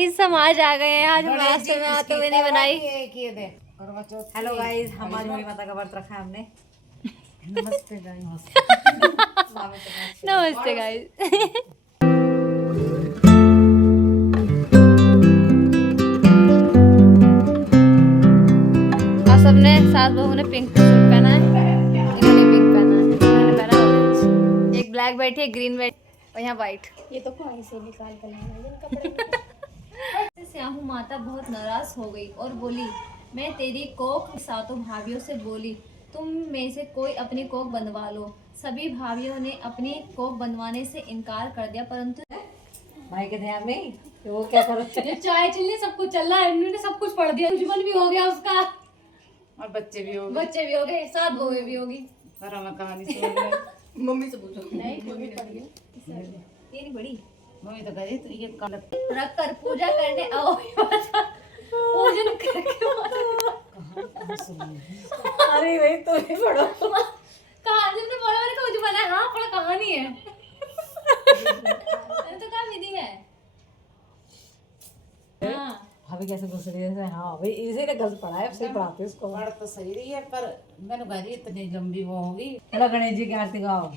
Guys हम आज आ गए हैं। आज हम रास्ते में आते हुए नहीं बनाई। हेलो गाइस, हमारी मम्मी माता का व्रत रखा है हमने। नमस्ते गाइस। नमस्ते गाइस। आज सबने सास बहू ने पिंक सूट पहना है, इन्होंने पिंक पहना है, इन्होंने पहना ऑरेंज। एक ब्लैक बैठी है, ग्रीन बैठी और यहाँ व्हाइट। ये तो कहीं से निकाल कर लाना कपड़े। श्यामू माता बहुत नाराज हो गई और बोली, मैं तेरी कोख सातों भाभियों से बोली, तुम में से कोई अपनी कोख बंधवा लो। सभी भाभियों ने अपनी कोख बंधवाने से इनकार कर दिया, परंतु भाई के ध्यान में तो वो क्या करो। चाय चलनी सब कुछ चल रहा है, इन्होंने सब कुछ पढ़ दिया। दुश्मन भी हो गया उसका और बच्चे भी हो गए, बच्चे भी हो गए, साथ बहुएं भी होगी। पर हमें कहानी सुन ले। मम्मी से पूछो। नहीं मम्मी पढ़ गई। ये नहीं बड़ी मम्मी तो कही तो ये कल रख कर पूजा करने आओ। पूजन करके अरे भाई तो ही पढ़ो। कहानी में पढ़ा मैंने कुछ बना। हाँ पढ़ा कहानी है। मैंने तो कहा विधि है। हाँ भाभी कैसे घुस रही है। हाँ भाई इसीलिए गलत पढ़ा है, सही पढ़ाते इसको। पढ़ तो सही रही है, पर मैंने कहा इतनी लंबी वो होगी। हेलो गणेश जी की आरती गाओ।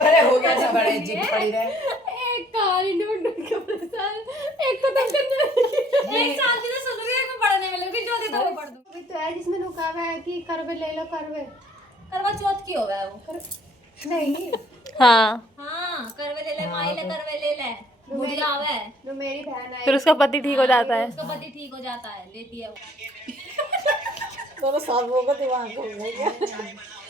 अरे हो गया सब बड़े जी पड़ी रहे। एक कहानी नोट नोट के परेशान, एक को तक करने एक साल की तो सुनोगे, एक में पढ़ने मिलोगे, जो दे दो पढ़ दो। अभी तो है जिसमें नुका हुआ है कि करवे ले लो करवे। करवा चौथ की हो गया वो। नहीं हाँ करवे ले ले, माई ले करवे ले ले, बुढ़िया आवे जो मेरी बहन आई फिर उसका पति ठीक हो जाता है। उसका पति ठीक हो जाता है, लेती है वो। दोनों साल वो का दिमाग हो गया।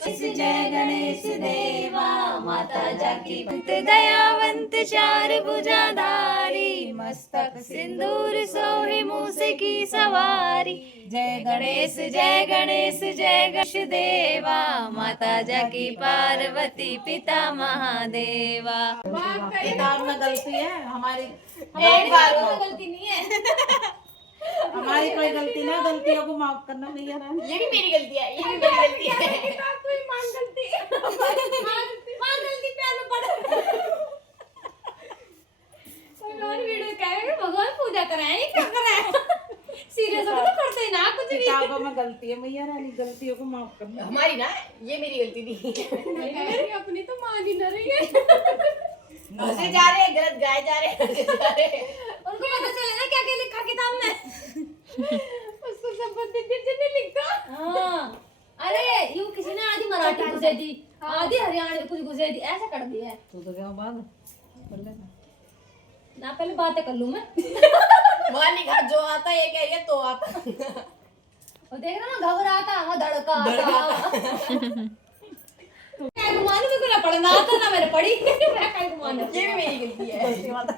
जय गणेश देवा माता जाकी पंत दयावंत चार भुजाधारी, मस्तक सिंदूर सोहे मूसे की सवारी। जय गणेश जय गणेश जय गणेश देवा, माता जाकी पार्वती पिता महादेवा। किताब में गलती है हमारी, एक बार तो गलती नहीं है। हमारी कोई गलती ना, गलतियों को माफ करना मैया रानी। ये भी मेरी गलती है, ये भी मेरी गलती है। कोई मान गलती मान गलती प्यार में पड़। कोई और वीडियो कहेगा भगवान पूजा कराए क्या कराए। सीरियस हो तो करते ही ना कुछ भी। किताबों में गलती है मैया रानी, गलतियों को माफ करना। हमारी ना ये मेरी गलती नहीं है। अपनी तो मान ही न रही है। हंसे जा रहे हैं, गलत गाए जा रहे हैं। उनको पता चले ना क्या क्या लिखा किताब में। उसको संबंधित जिन्हें लिखा। हाँ अरे यूं किसी ने आधी मराठी घुसे दी, आधी हरियाणवी कुछ घुसे दी, ऐसा कर दिया है। तू तो क्या बात कर लेना ना पहले बातें कर लूं मैं। वहाँ लिखा जो आता है ये कह रही है तो आता। और देख रहा ना घबराता वहाँ धड़का आता। क्या घुमाने में ना पढ़ना आता ना मैंने पढ़ी। मैं क्या घुमाने, ये भी मेरी गलती है। गलती माता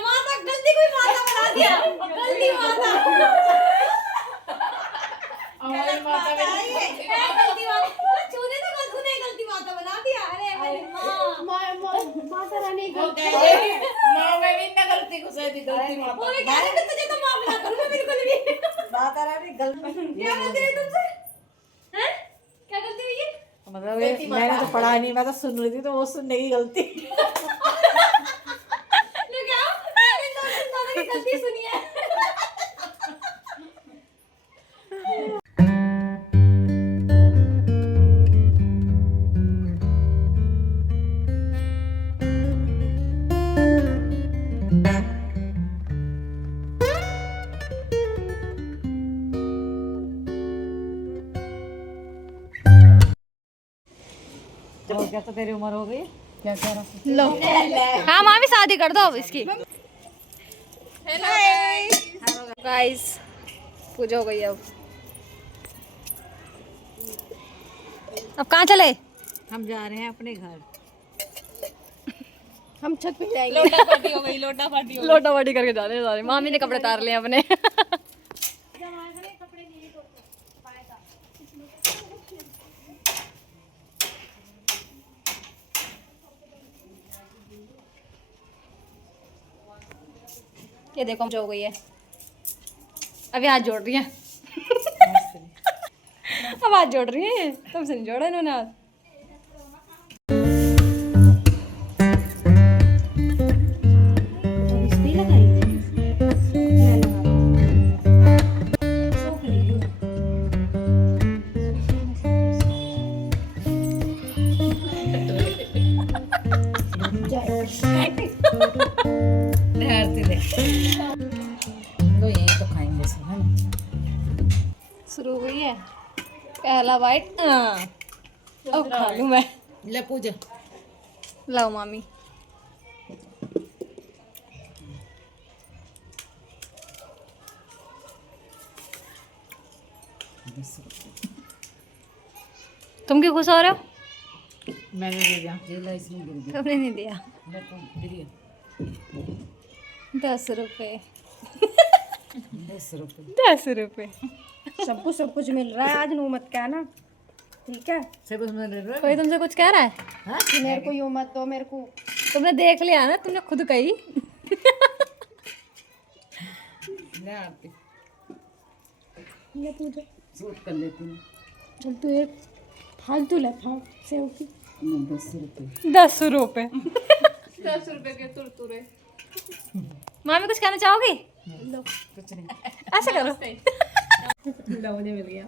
माता गलती कोई माता बना दिया, गलती माता। हमारी माता गलती माता छूने तो गलती ने गलती माता बना दिया। अरे मेरी माँ माता रानी माँ में भी ना गलती को सही गलती माता। वो भी कह रही थी तुझे तो माफ ना करूँ मैं बिल्कुल भी। बात आ रहा है गलती। क्या गलती है तुमसे? हैं? क्या गलती हुई है? मतलब ये मैंने तो पढ़ा नहीं, मैं तो सुन रही थी तो वो सुनने की गलती। लोग क्या? मैंने दोनों की गलती सुनी है। चलो क्या तो तेरी उम्र हो गई। क्या कह रहा लो हाँ माँ भी शादी कर दो अब इसकी। गाइस पूजा हो गई अब कहाँ चले? हम जा रहे हैं अपने घर। हम छत पे जाएंगे। लोटा पार्टी करके जा रहे हैं सारे। मामी ने कपड़े उतार लिए अपने। ये देखो जो हो गई है, अभी हाथ जोड़ रही है। अब हाथ जोड़ रही है, तुमसे नहीं जोड़ा इन्होंने हाथ। ले लो, यही तो खाएंगे सब, है ना। शुरू हुई है पहला बाइट। अब खा लूं मैं। ले पूजा। लाओ मामी। तुम क्यों खुश हो रहे हो? मैंने दे दिया, जेला इसमें गिर गया। तुमने नहीं दिया। ले तुम गिरी 10 रुपए। 10 रुपए। 10 रुपए। सबको सब कुछ मिल रहा है आज, नो मत कहना, ठीक है? सब उसमें ले रहे कोई तुमसे कुछ कह रहा है? हाँ कि मेरे को यूं मत दो, मेरे को तुमने देख लिया ना, तुमने खुद कही। ले आरती ये पूजा सूट कर लेती हूँ। चल तू एक फालतू ले सेव की 10 रुपए। 10 रुपए। 10 रुपए के तुरतुरे। मामी कुछ कहना चाहोगी? कुछ नहीं। ऐसे करो। मुझे मिल गया।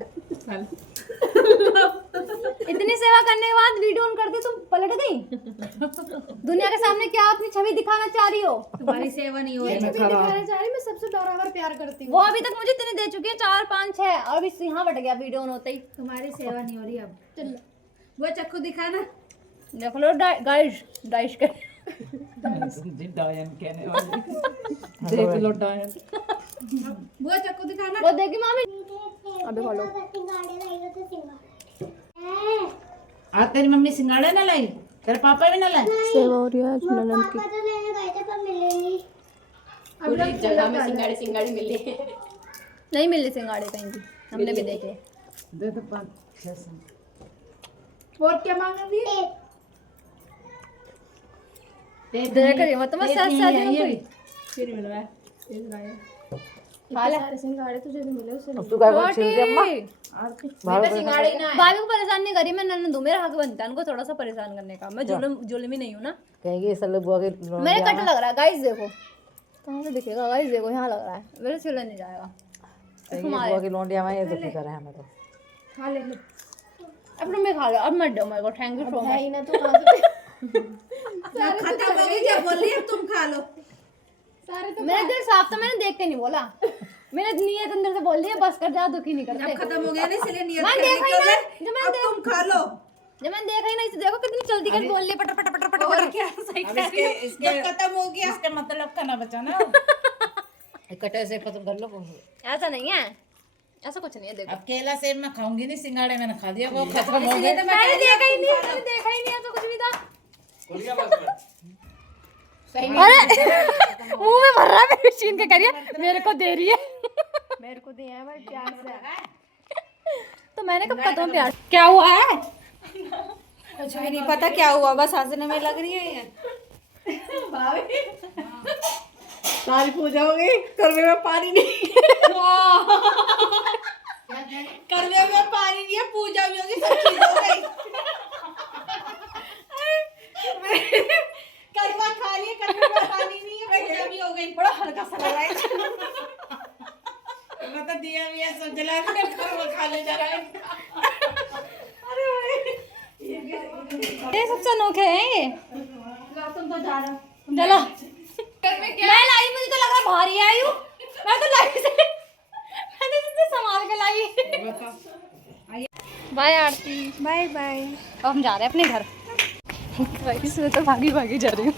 इतनी सेवा करने के बाद वीडियो ऑन करके तुम पलट गई। दुनिया के सामने क्या अपनी छवि दिखाना चाह रही हो? तुम्हारी सेवा नहीं हो रही। मैं खा रहा हूँ। मैं सबसे बराबर प्यार करती हूँ। वो अभी तक मुझे इतने दे चुकी है, 4 5 6 और अभी यहाँ बट गया वीडियो ऑन होते ही। तुम्हारी सेवा नहीं हो रही अब। चल वो चक्कू दिखाना। देख लो गाइस, डाइश कर। डायन कहने वाली। देख लो डायन। वो चक्कू दिखाना। वो देखी मामी। अबे खोलो। आज तेरी मम्मी सिंगाड़े ना लाई, तेरे पापा भी ना लाए। सेवा हो रही है ननद की। पूरी जगह में सिंगाड़ी मिली। नहीं मिली सिंगाड़े कहीं भी, हमने भी देखे। दे तो 5 6 7। और क्या मांगोगी? देख रही मत मैं सच सच कोई फिर मिल रहा है। खा ले। सारे सिंगाड़े तुझे भी मिले उससे। तू काय को छील दे अम्मा। सिंगाड़े ही ना है। भाभी को परेशान नहीं करी मैं, ननद हूं, मेरा हक बनता है उनको थोड़ा सा परेशान करने का। मैं जुल्मी नहीं हूं ना। कहेंगे साले बुआ के मेरे कट लग रहा है गाइस, देखो कहाँ से दिखेगा गाइस, देखो यहाँ लग रहा है, मेरे छिला नहीं जाएगा। कहेंगे बुआ की लौंडिया में ये दुखी कर रहा है हमें तो। खा ले लो। अब तुम खा लो, अब मत दो मेरे को। थैंक यू सो है मच। ही ना तो कहाँ से? खत्म हो गई, क्या बोल रही है? तुम खा लो। सारे तो मेरा दिल साफ था, मैंने देख के नहीं बोला। मैंने नियत अंदर से बोल दी है, बस कर जा, दुखी नहीं करते। खत्म हो गया ना, इसलिए नियत मैं करने देखा ही क्यों ना, गए? जब मैंने अब तुम खा लो। जब मैंने देखा ही नहीं, इसे देखो कितनी जल्दी कर बोल लिया, पटर पटर पटर पटर पटर। क्या सही अब इसके खत्म हो गया, इसका मतलब खाना बचा ना। कटे से खत्म कर लो। ऐसा नहीं है, ऐसा कुछ नहीं है। देखो अब केला सेब मैं खाऊंगी नहीं, सिंगाड़े मैंने खा दिया, वो खत्म हो गया। मैंने देखा ही नहीं, मैंने देखा ही नहीं, ऐसा कुछ भी था। अरे मुंह में भर रहा है, मेरी छीन के करिए, मेरे को दे रही है। मेरे को दिया है भाई प्यार से। तो मैंने कब खत्म प्यार। क्या हुआ है? कुछ भी नहीं पता क्या हुआ, बस हंसने में लग रही है ये। सारी पूजा हो गई, करवे में पानी नहीं। करवे में पानी नहीं है, पूजा भी होगी, सब चीज हो गई। करवा खा लिया, करवे में पानी नहीं है, पूजा भी हो गई। बड़ा हल्का सा लग रहा है। मैं तो दिया भी है, सब जला के वो खा ले जा रहा है। ये सबसे अनोखे हैं ये। तुम तो जा रहे हो। चलो मैं लाई, मुझे तो लग रहा भारी आई हूँ मैं, तो लाई से मैंने इसे संभाल के लाई। बाय आरती। Bye bye. अब हम जा रहे हैं अपने घर। इसमें तो भागी भागी जा रही हूँ।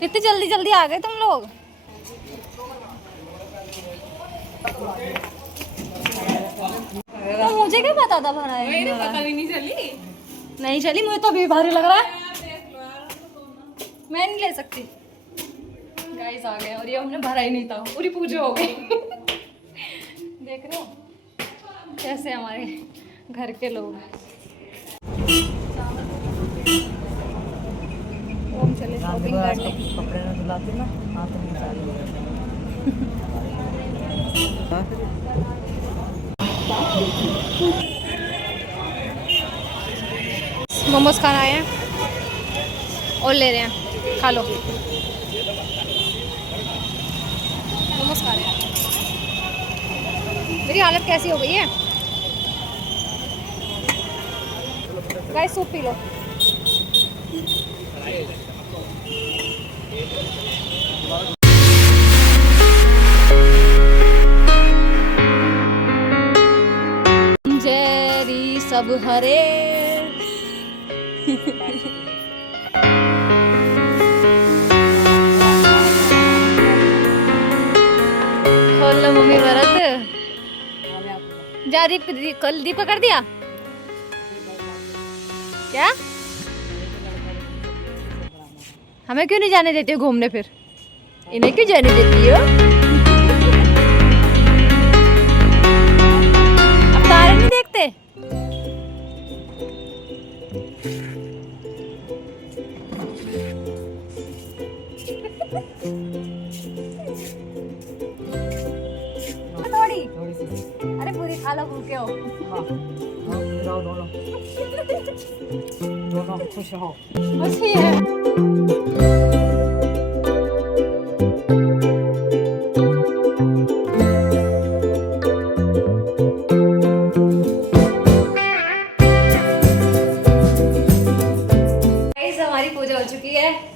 कितनी जल्दी जल्दी आ गए तुम लोग। तो मुझे क्या पता था भरा है? पता भी नहीं चली। नहीं चली, मुझे तो अभी भारी लग रहा है, मैं नहीं ले सकती। गाइस आ गए और ये हमने भरा ही नहीं था, पूरी पूजा हो गई। देख रहे हो कैसे हमारे घर के लोग। हम चले शॉपिंग करने। कपड़े में धुलाते ना, हाथ में सारी मोमोज खाना आए हैं और ले रहे हैं, खा लो। मोमोज खा रहे हैं। मेरी हालत कैसी हो गई है गाइस, सूप पी लो। जैरी सब हरे। खोल लो मम्मी व्रत। जा कल दीपक कर दिया क्या? हमें क्यों नहीं जाने देती हो घूमने? फिर इन्हें क्यों जाने देती हो? अब तारे नहीं देखते? थोड़ी अरे पूरी खा लो, भूखे हो। दोनों खुश रहो। अच्छी है। Guys, हमारी पूजा हो चुकी है